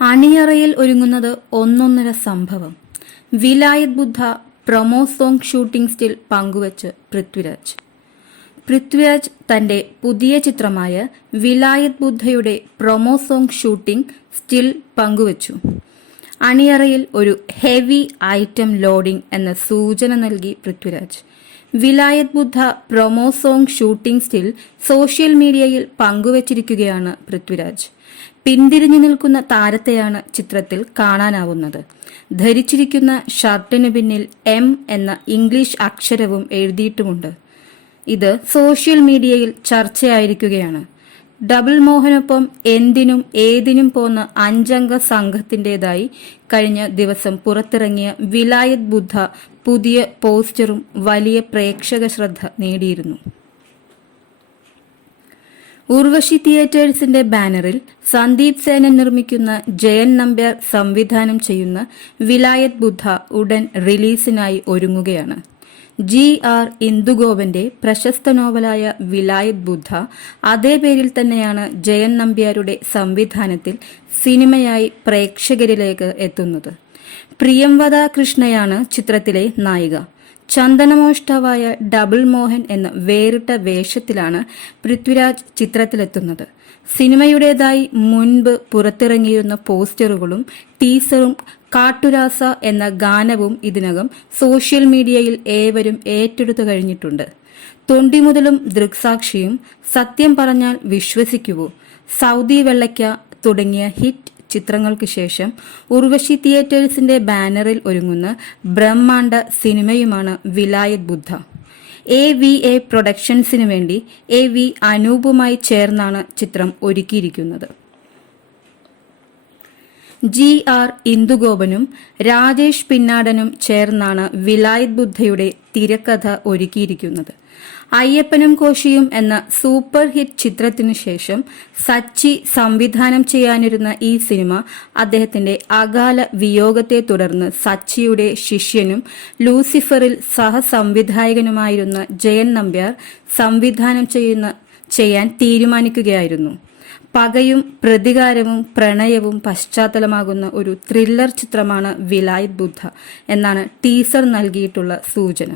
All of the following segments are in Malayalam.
അണിയറയിൽ ഒരുങ്ങുന്നത് ഒന്നൊന്നര സംഭവം. Vilayath Buddha promo song shooting still പങ്കുവച്ച് പൃഥ്വിരാജ്. പൃഥ്വിരാജ് തന്റെ പുതിയ ചിത്രമായ വിലായത് ബുദ്ധയുടെ പ്രൊമോ സോങ് ഷൂട്ടിംഗ് സ്റ്റിൽ പങ്കുവച്ചു. അണിയറയിൽ ഒരു ഹെവി ഐറ്റം ലോഡിംഗ് എന്ന സൂചന നൽകി Prithviraj. Vilayath Buddha promo song shooting still social മീഡിയയിൽ പങ്കുവച്ചിരിക്കുകയാണ് പൃഥ്വിരാജ്. പിന്തിരിഞ്ഞു നിൽക്കുന്ന താരത്തെയാണ് ചിത്രത്തിൽ കാണാനാവുന്നത്. ധരിച്ചിരിക്കുന്ന ഷർട്ടിനു പിന്നിൽ എം എന്ന ഇംഗ്ലീഷ് അക്ഷരവും എഴുതിയിട്ടുമുണ്ട്. ഇത് സോഷ്യൽ മീഡിയയിൽ ചർച്ചയായിരിക്കുകയാണ്. ഡബിൾ മോഹനൊപ്പം എന്തിനും ഏതിനും പോന്ന അഞ്ചംഗ സംഘത്തിന്റേതായി കഴിഞ്ഞ ദിവസം പുറത്തിറങ്ങിയ വിലായത് ബുദ്ധ പുതിയ പോസ്റ്ററും വലിയ പ്രേക്ഷക ശ്രദ്ധ നേടിയിരുന്നു. ഉർവശി തിയേറ്റേഴ്സിന്റെ ബാനറിൽ സന്ദീപ് സേനൻ നിർമ്മിക്കുന്ന ജയൻ നമ്പ്യാർ സംവിധാനം ചെയ്യുന്ന വിലായത് ബുദ്ധ ഉടൻ റിലീസിനായി ഒരുങ്ങുകയാണ്. ജി ആർ ഇന്ദുഗോപന്റെ പ്രശസ്ത നോവലായ വിലായത് ബുദ്ധ അതേ പേരിൽ തന്നെയാണ് ജയൻ നമ്പ്യാരുടെ സംവിധാനത്തിൽ സിനിമയായി പ്രേക്ഷകരിലേക്ക് എത്തുന്നത്. പ്രിയംവദ കൃഷ്ണയാണ് ചിത്രത്തിലെ നായിക. ചന്ദനമോഷ്ടാവായ ഡബിൾ മോഹൻ എന്ന വേറിട്ട വേഷത്തിലാണ് പൃഥ്വിരാജ് ചിത്രത്തിലെത്തുന്നത്. സിനിമയുടേതായി മുൻപ് പുറത്തിറങ്ങിയിരുന്ന പോസ്റ്ററുകളും ടീസറും കാട്ടുരാസ എന്ന ഗാനവും ഇതിനകം സോഷ്യൽ മീഡിയയിൽ ഏവരും ഏറ്റെടുത്തു കഴിഞ്ഞിട്ടുണ്ട്. തൊണ്ടി മുതലും ദൃക്സാക്ഷിയും സത്യം പറഞ്ഞാൽ വിശ്വസിക്കുവോ? സൗദി വെള്ളയ്ക്ക തുടങ്ങിയ ഹിറ്റ് ചിത്രങ്ങൾക്ക് ശേഷം ഉർവശി തിയേറ്റേഴ്സിന്റെ ബാനറിൽ ഒരുങ്ങുന്ന ബ്രഹ്മാണ്ഡ സിനിമയുമാണ് Vilayath Buddha. A V A പ്രൊഡക്ഷൻസിനു വേണ്ടി എ വി അനൂപുമായി ചേർന്നാണ് ചിത്രം ഒരുക്കിയിരിക്കുന്നത്. ജി ആർ ഇന്ദുഗോപനും രാജേഷ് പിന്നാടനും ചേർന്നാണ് വിലായത് ബുദ്ധയുടെ തിരക്കഥ ഒരുക്കിയിരിക്കുന്നത്. അയ്യപ്പനും കോശിയും എന്ന സൂപ്പർ ഹിറ്റ് ചിത്രത്തിനു ശേഷം സച്ചി സംവിധാനം ചെയ്യാനിരുന്ന ഈ സിനിമ അദ്ദേഹത്തിന്റെ അകാല വിയോഗത്തെ തുടർന്ന് സച്ചിയുടെ ശിഷ്യനും ലൂസിഫറിൽ സഹസംവിധായകനുമായിരുന്ന ജയൻ നമ്പ്യാർ സംവിധാനം ചെയ്യുന്ന ചെയ്യാൻ തീരുമാനിക്കുകയായിരുന്നു. പകയും പ്രതികാരവും പ്രണയവും പശ്ചാത്തലമാകുന്ന ഒരു ത്രില്ലർ ചിത്രമാണ് വിലായത് ബുദ്ധ എന്നാണ് ടീസർ നൽകിയിട്ടുള്ള സൂചന.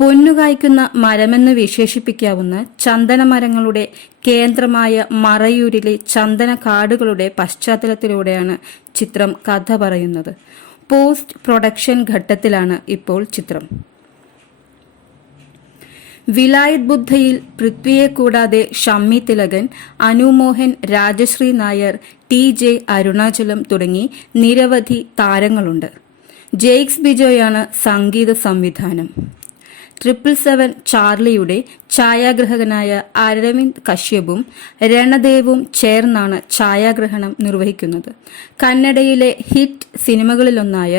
പൊന്നുകായ്ക്കുന്ന മരമെന്ന് വിശേഷിപ്പിക്കാവുന്ന ചന്ദനമരങ്ങളുടെ കേന്ദ്രമായ മറയൂരിലെ ചന്ദന കാടുകളുടെ പശ്ചാത്തലത്തിലൂടെയാണ് ചിത്രം കഥ പറയുന്നത്. പോസ്റ്റ് പ്രൊഡക്ഷൻ ഘട്ടത്തിലാണ് ഇപ്പോൾ ചിത്രം. വിലായത് ബുദ്ധയിൽ പൃഥ്വിയെ കൂടാതെ ഷമ്മി തിലകൻ അനുമോഹൻ രാജശ്രീ നായർ ടി ജെ അരുണാചലം തുടങ്ങി നിരവധി താരങ്ങളുണ്ട്. ജെയ്ക്സ് ബിജോയാണ് സംഗീത സംവിധാനം. ട്രിപ്പിൾ സെവൻ ചാർലിയുടെ ഛായാഗ്രഹകനായ അരവിന്ദ് കശ്യപും രണദേവും ചേർന്നാണ് ഛായാഗ്രഹണം നിർവഹിക്കുന്നത്. കന്നഡയിലെ ഹിറ്റ് സിനിമകളിലൊന്നായ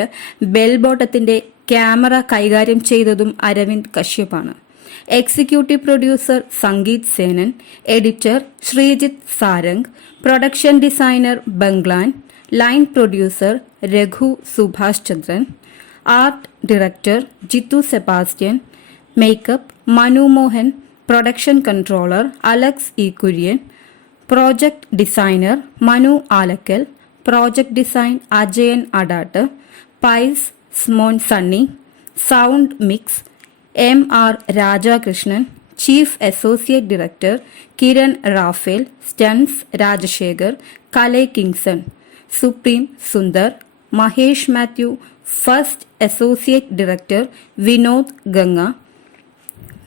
ബെൽബോട്ടത്തിന്റെ ക്യാമറ കൈകാര്യം ചെയ്തതും Aravind കശ്യപാണ് executive producer Sangeeth Senan editor Sreejith Sarang production designer Banglan line producer Raghu Subhash Chandran art director Jithu Sebastian makeup Manu Mohan production controller Alex E Kurian project designer Manu Alakkal project design Ajayan Adat പൈസ് സ്മോൻ Sunny sound mix M R Rajakrishnan chief associate director Kiran Raphael stunts Rajasekhar Kalai Kingson Supreme Sundar Mahesh Mathew first associate director Vinod Ganga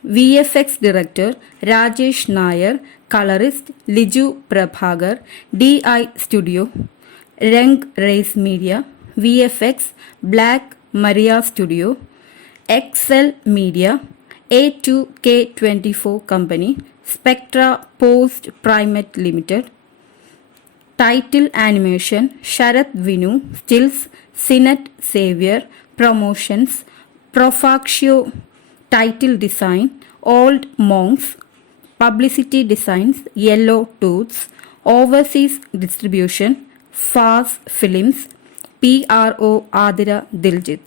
V F X director Rajesh Nair colourist Liju Prabhakar D I studio Rang raise media V F X black Maria studio XL Media, A2K24 Company, Spectra Post Primate Limited, Title Animation, Sharath Vinu, Stills, Sinet Savior, Promotions, Profaxio Title Design, Old Monks, Publicity Designs, Yellow Tooths, Overseas Distribution, Fast Films, PRO Adira Diljit.